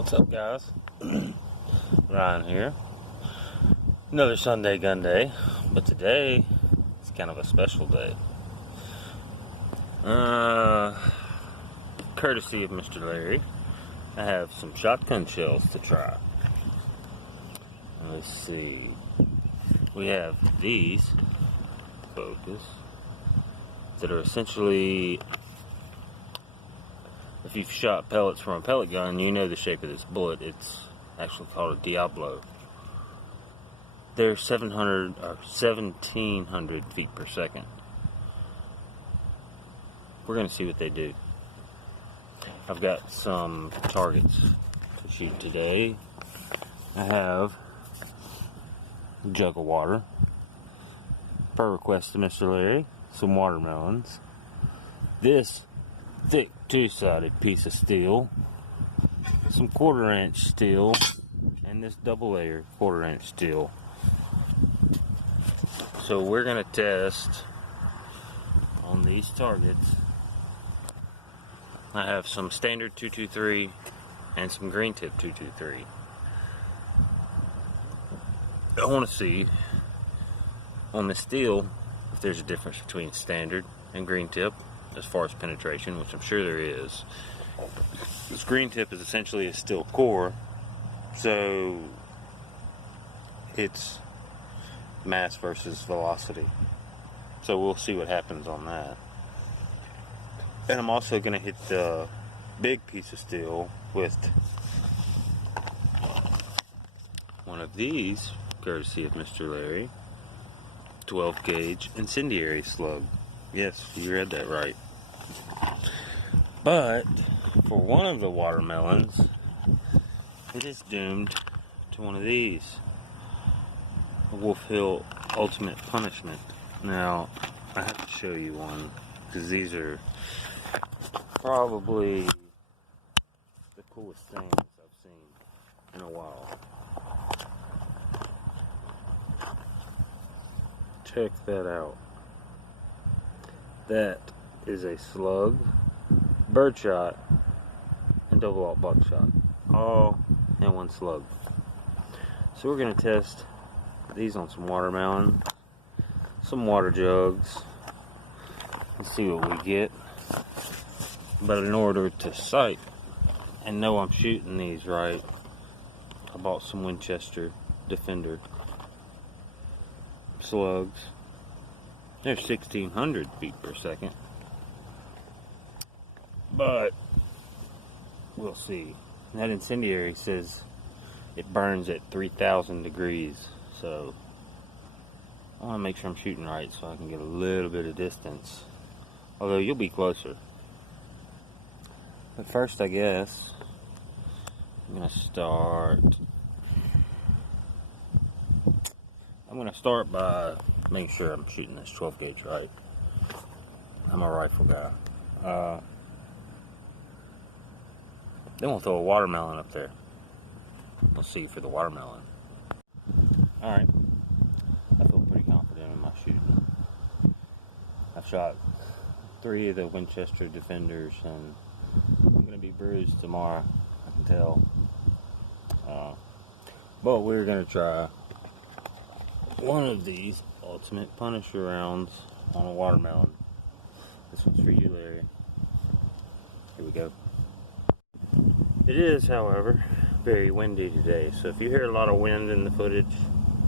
What's up, guys? Ryan here. Another Sunday gun day, but today it's kind of a special day. Courtesy of Mr. Larry, I have some shotgun shells to try. Let's see. We have these, focus, that are essentially, if you've shot pellets from a pellet gun, you know the shape of this bullet. It's actually called a Diablo. They're 700 or 1700 feet per second. We're going to see what they do. I've got some targets to shoot today. I have a jug of water, per request of Mr. Larry, some watermelons, this thick two-sided piece of steel, some 1/4 inch steel, and this double layer 1/4 inch steel. So we're going to test on these targets. I have some standard 223 and some green tip 223. I want to see on the steel if there's a difference between standard and green tip as far as penetration, which I'm sure there is. This green tip is essentially a steel core, so it's mass versus velocity. So we'll see what happens on that. And I'm also going to hit the big piece of steel with one of these, courtesy of Mr. Larry, 12 gauge incendiary slug. Yes, you read that right. But for one of the watermelons, it is doomed to one of these, a Wolf Hill Ultimate Punishment. Now, I have to show you one, because these are probably the coolest things I've seen in a while. Check that out. That is a slug, birdshot, and double alt buckshot, all in one slug. So we're going to test these on some watermelon, some water jugs, and see what we get. But in order to sight and know I'm shooting these right, I bought some Winchester Defender slugs. They're 1600 feet per second, but we'll see. That incendiary says it burns at 3000 degrees, so I want to make sure I'm shooting right so I can get a little bit of distance, although you'll be closer. But first, I guess I'm going to start by making sure I'm shooting this 12 gauge right. I'm a rifle guy. Then we'll throw a watermelon up there. We'll see for the watermelon. Alright, I feel pretty confident in my shooting. I've shot 3 of the Winchester Defenders, and I'm going to be bruised tomorrow, I can tell. But we're going to try one of these Ultimate Punisher rounds on a watermelon. This one's for you, Larry. Here we go. It is, however, very windy today, so if you hear a lot of wind in the footage,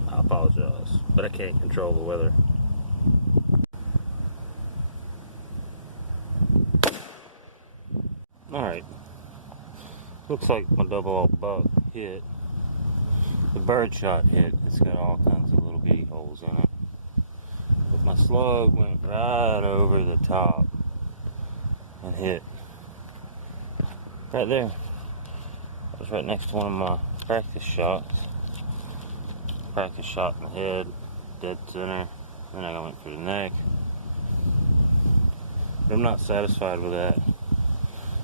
I apologize, but I can't control the weather. Alright, looks like my double alt buck hit. The birdshot hit. It's got all kinds of little bitty holes in it. But my slug went right over the top and hit right there. That was right next to one of my practice shots. Practice shot in the head, dead center. Then I went for the neck. But I'm not satisfied with that,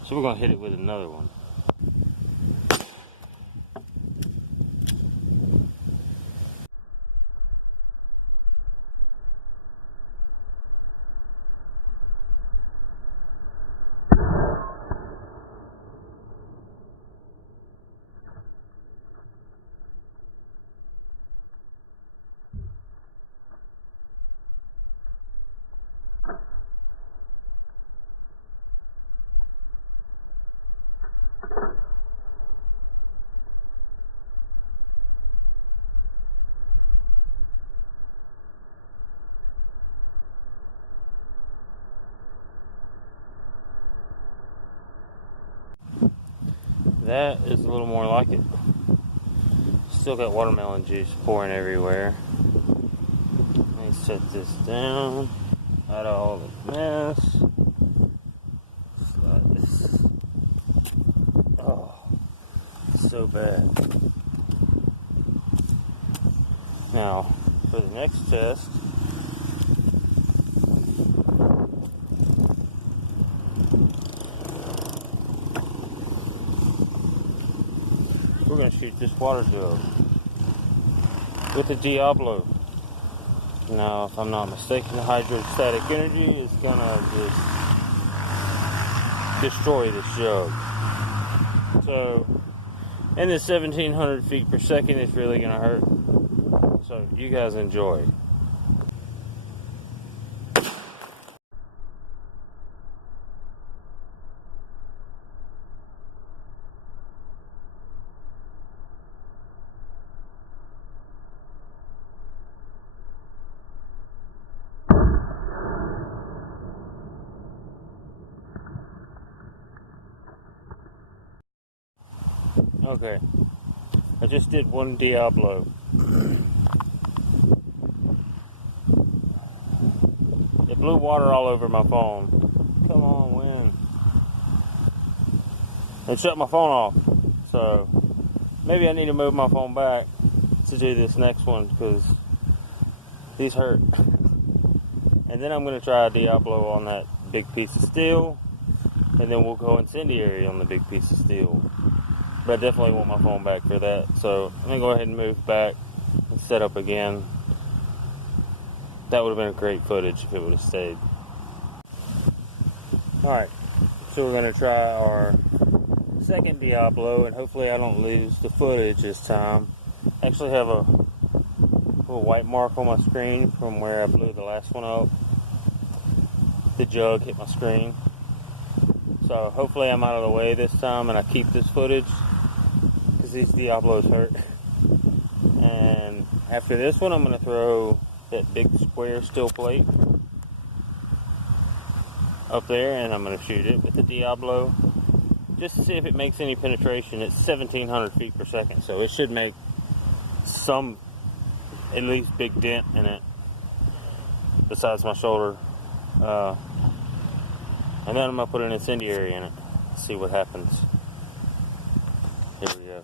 so we're going to hit it with another one. That is a little more like it. Still got watermelon juice pouring everywhere. Let me set this down out of all the mess. Slide this. Oh, so bad. Now, for the next test, we're going to shoot this water jug with a Diablo. Now, if I'm not mistaken, the hydrostatic energy is going to just destroy this jug. So, and the 1700 feet per second is really going to hurt. So, you guys enjoy. Okay, I just did one Diablo. It blew water all over my phone. Come on, wind. It shut my phone off. So, maybe I need to move my phone back to do this next one because these hurt. And then I'm going to try a Diablo on that big piece of steel. And then we'll go incendiary on the big piece of steel. But I definitely want my phone back for that. So I'm going to go ahead and move back and set up again. That would have been a great footage if it would have stayed. Alright, so we're going to try our second Diablo, and hopefully I don't lose the footage this time. I actually have a little white mark on my screen from where I blew the last one up. The jug hit my screen. So hopefully I'm out of the way this time and I keep this footage, because these Diablos hurt. And after this one I'm going to throw that big square steel plate up there, and I'm going to shoot it with the Diablo just to see if it makes any penetration. It's 1700 feet per second, so it should make some, at least, big dent in it besides my shoulder. And then I'm going to put an incendiary in it, see what happens. Here we go.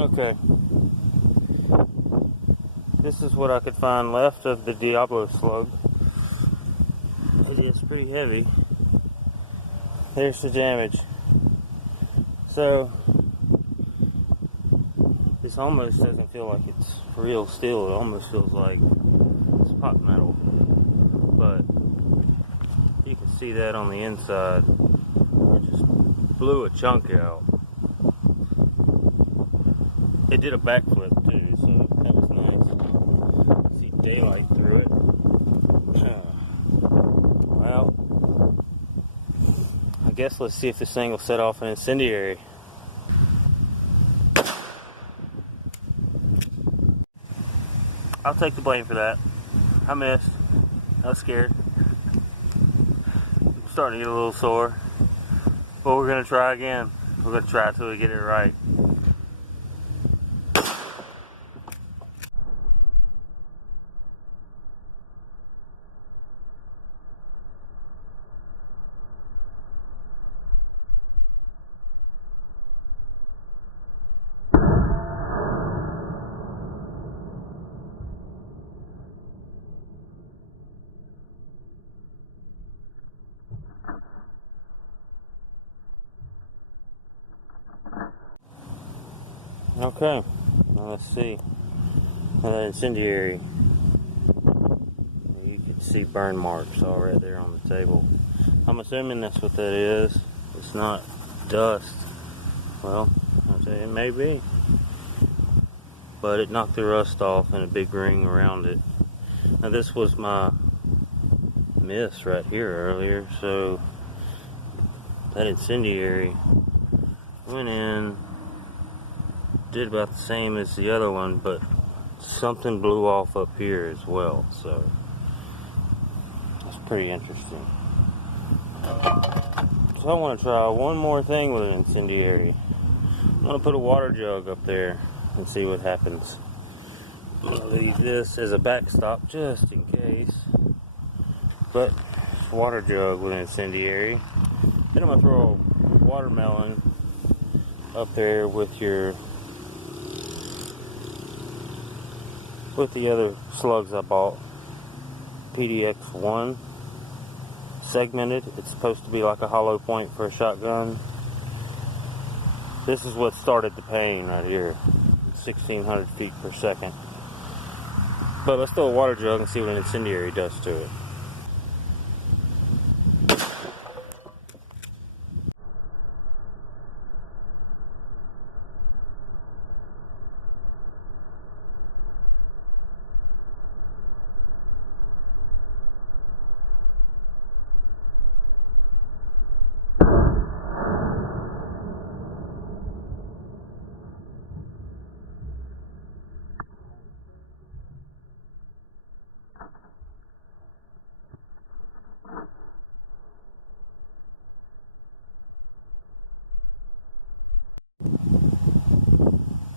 Okay, this is what I could find left of the Diablo slug. It's pretty heavy. Here's the damage. So, this almost doesn't feel like it's real steel. It almost feels like it's pot metal. But you can see that on the inside. It just blew a chunk out. It did a backflip too, so that was nice. See daylight through it. Well, I guess let's see if this thing will set off an incendiary. I'll take the blame for that. I missed. I was scared. I'm starting to get a little sore. But we're going to try again. We're going to try until we get it right. Okay, now let's see. Incendiary. You can see burn marks all right there on the table. I'm assuming that's what that is. It's not dust. Well, I'll say it may be. But it knocked the rust off in a big ring around it. Now this was my miss right here earlier, so that incendiary went in, did about the same as the other one, but something blew off up here as well, so that's pretty interesting. So I want to try one more thing with an incendiary. I'm going to put a water jug up there and see what happens. I'm going to leave this as a backstop just in case. But water jug with an incendiary. Then I'm going to throw a watermelon up there with the other slugs I bought. PDX1 segmented. It's supposed to be like a hollow point for a shotgun. This is what started the pain right here. 1,600 feet per second. But let's throw a water jug and see what an incendiary does to it.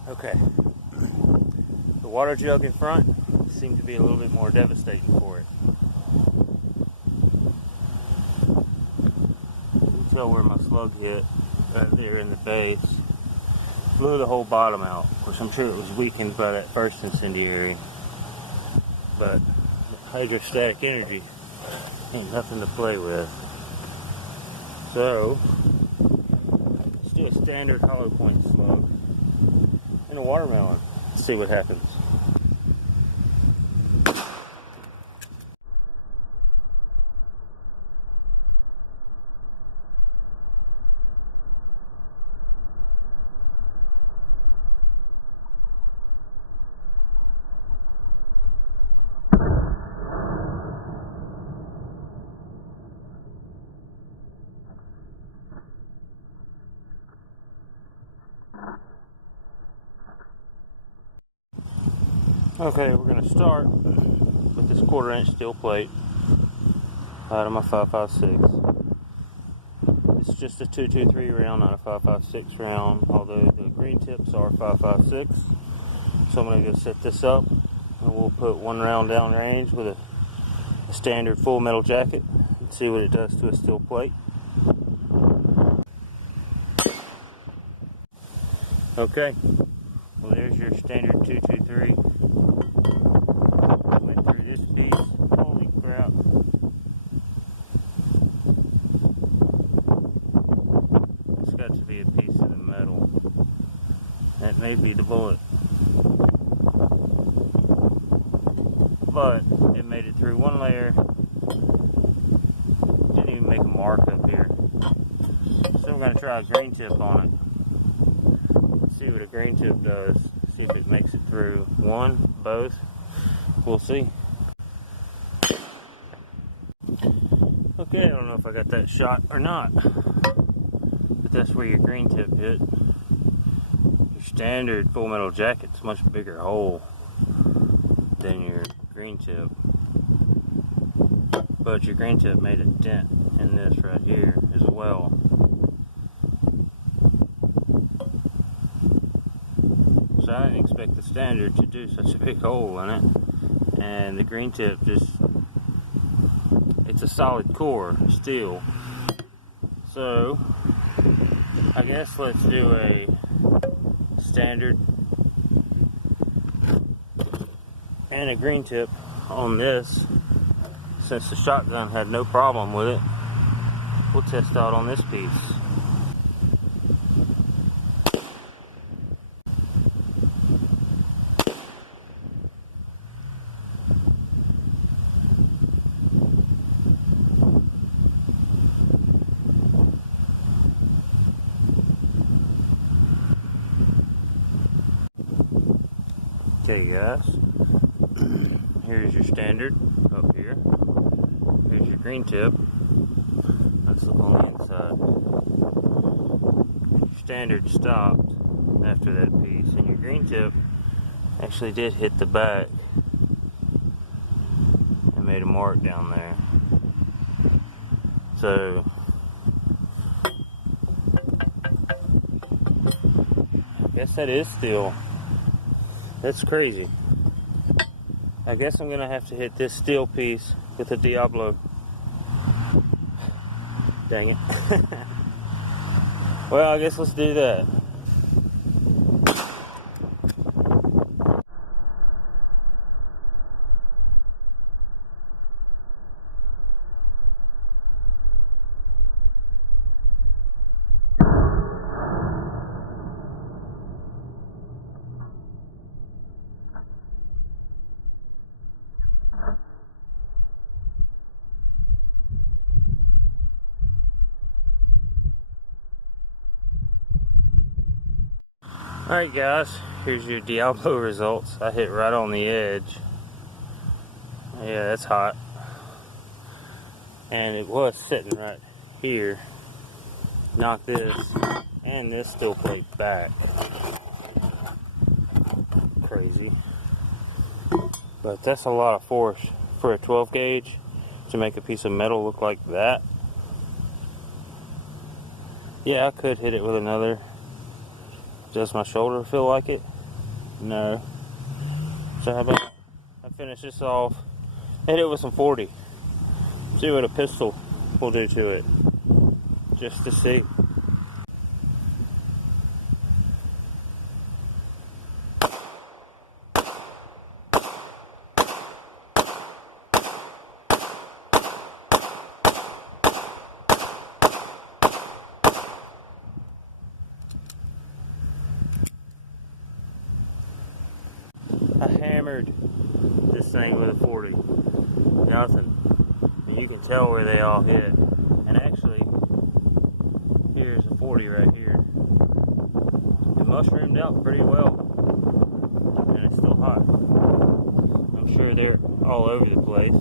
Okay, the water jug in front seemed to be a little bit more devastating for it. You can tell where my slug hit right there in the base. Blew the whole bottom out, which I'm sure it was weakened by that first incendiary. But hydrostatic energy ain't nothing to play with. So, let's do a standard hollow point slug and a watermelon. See what happens. Okay, we're going to start with this 1/4 inch steel plate out of my 5.56. It's just a 223 round, not a 5.56 round, although the green tips are 5.56. So I'm going to go set this up, and we'll put one round down range with a standard full metal jacket and see what it does to a steel plate. Okay, well there's your standard 223. Went through this piece. Holy crap. It's got to be a piece of the metal. That may be the bullet. But it made it through one layer. Didn't even make a mark up here. So we're going to try a green tip on it. See what a green tip does. See if it makes it through one, both. We'll see. Okay, I don't know if I got that shot or not, but that's where your green tip hit. Your standard full metal jacket's a much bigger hole than your green tip, but your green tip made a dent in this right here as well. So I didn't expect the standard to do such a big hole in it. And the green tip it's a solid core steel. So I guess let's do a standard and a green tip on this. Since the shotgun had no problem with it, we'll test out on this piece. Okay guys, here's your standard up here. Here's your green tip. Let's look on the inside. Your standard stopped after that piece, and your green tip actually did hit the back and made a mark down there. So I guess that is steel. That's crazy. I guess I'm gonna have to hit this steel piece with a Diablo. Dang it. Well, I guess let's do that. Alright guys, here's your Diablo results. I hit right on the edge. Yeah, that's hot. And it was sitting right here. Knocked this and this steel plate back. Crazy. But that's a lot of force for a 12 gauge to make a piece of metal look like that. Yeah, I could hit it with another. Does my shoulder feel like it? No. So how about I finish this off, hit it with some 40. See what a pistol will do to it. Just to see. I hammered this thing with a 40. Nothing. And you can tell where they all hit. And actually, here's a 40 right here. It mushroomed out pretty well. And it's still hot. I'm sure they're all over the place.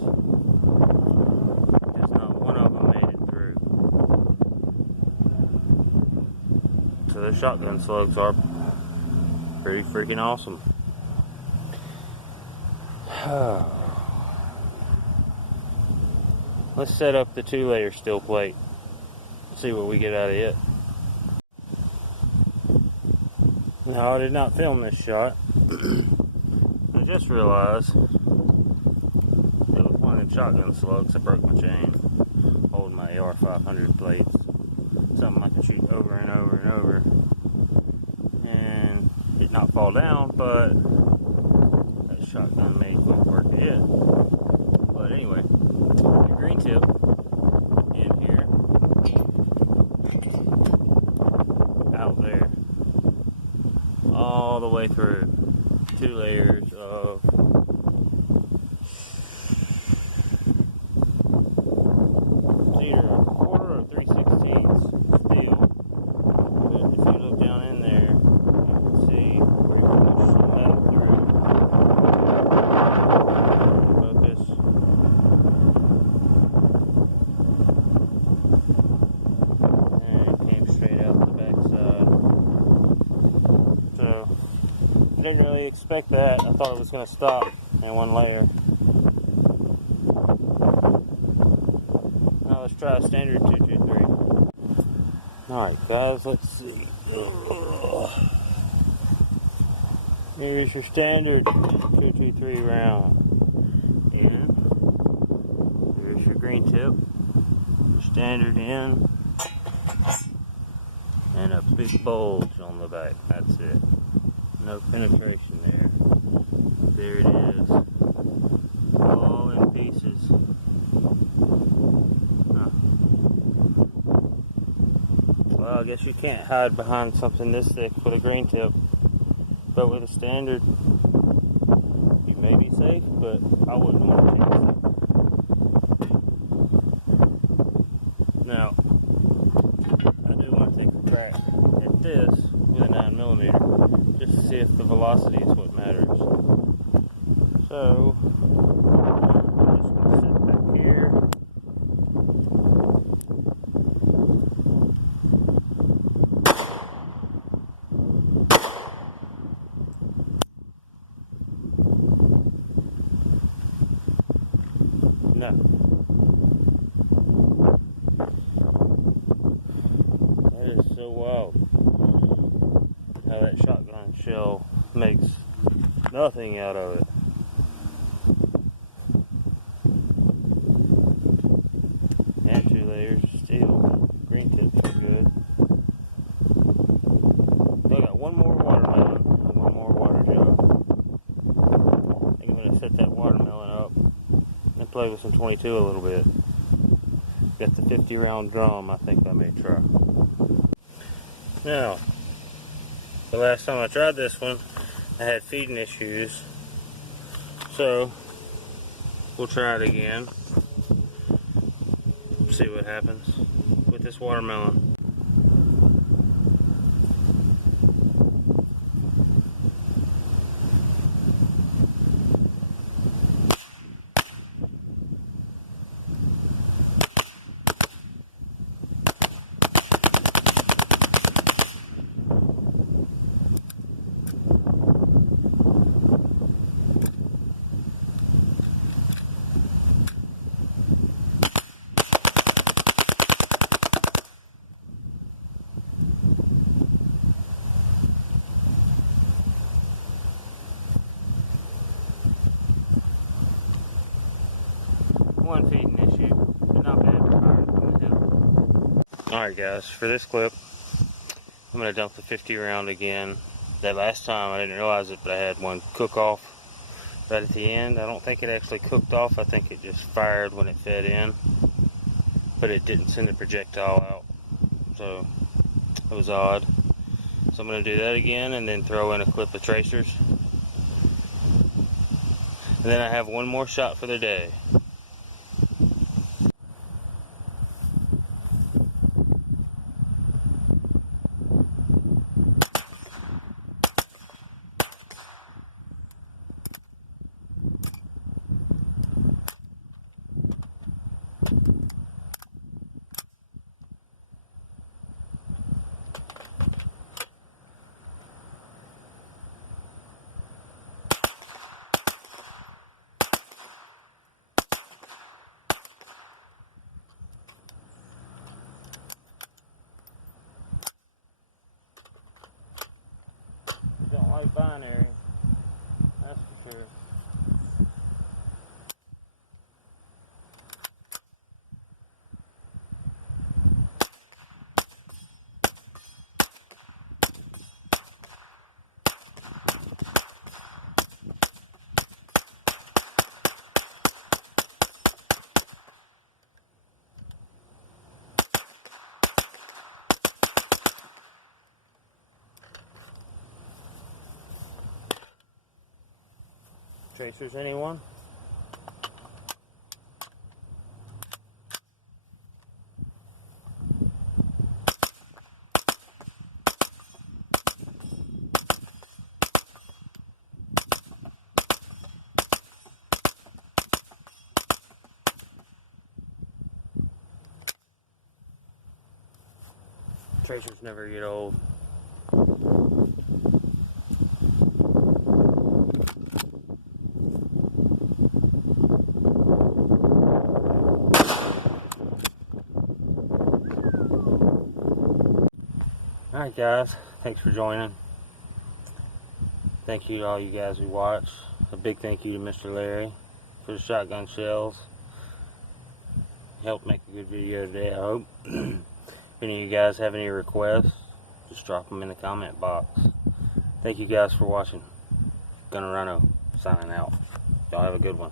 Just not one of them made it through. So those shotgun slugs are pretty freaking awesome. Let's set up the 2-layer steel plate. See what we get out of it. No, I did not film this shot. I just realized it was one of the shotgun slugs that broke my chain holding my AR-500 plates. Something I can shoot over and over and over and it not fall down, but that shotgun made won't work yet. But anyway, your green tip in here, out there, all the way through. 2 layers of either a 1/4 or 3/16 steel. But if you look down in there, you can see where you can slide through. Focus. And it came straight out the backside. So I didn't really expect that. I thought it was going to stop in 1 layer. Now let's try a standard 223. Alright guys, let's see. Here's your standard 223 round. And here's your green tip. Your standard in. And a big bulge on the back. That's it. No penetration there. There it is. All in pieces. Huh. Well, I guess you can't hide behind something this thick with a green tip. But with a standard, you may be safe, but I wouldn't want to keep it. Now, I do want to take a crack at this with a 9mm. Just to see if the velocity is what matters. Yeah. That is so wild. How that shotgun shell makes nothing out of it. And 2 layers of steel. Green tips are good. So I got one more watermelon and one more water jar. I think I'm going to set that watermelon up and play with some 22 a little bit. Got the 50 round drum I think I may try. Now, the last time I tried this one, I had feeding issues. So, we'll try it again. See what happens with this watermelon. One feeding issue, but not bad for fire from the hill. Alright guys, for this clip, I'm going to dump the 50 round again. That last time I didn't realize it, but I had one cook off right at the end. I don't think it actually cooked off, I think it just fired when it fed in. But it didn't send the projectile out, so it was odd. So I'm going to do that again and then throw in a clip of tracers. And then I have one more shot for the day. Don't like binary, that's for sure. Tracers, anyone? Tracers never get old. Alright guys, thanks for joining. Thank you to all you guys who watch. A big thank you to Mr. Larry for the shotgun shells. Helped make a good video today, I hope. If any of you guys have any requests, just drop them in the comment box. Thank you guys for watching. Gunner Rhino signing out. Y'all have a good one.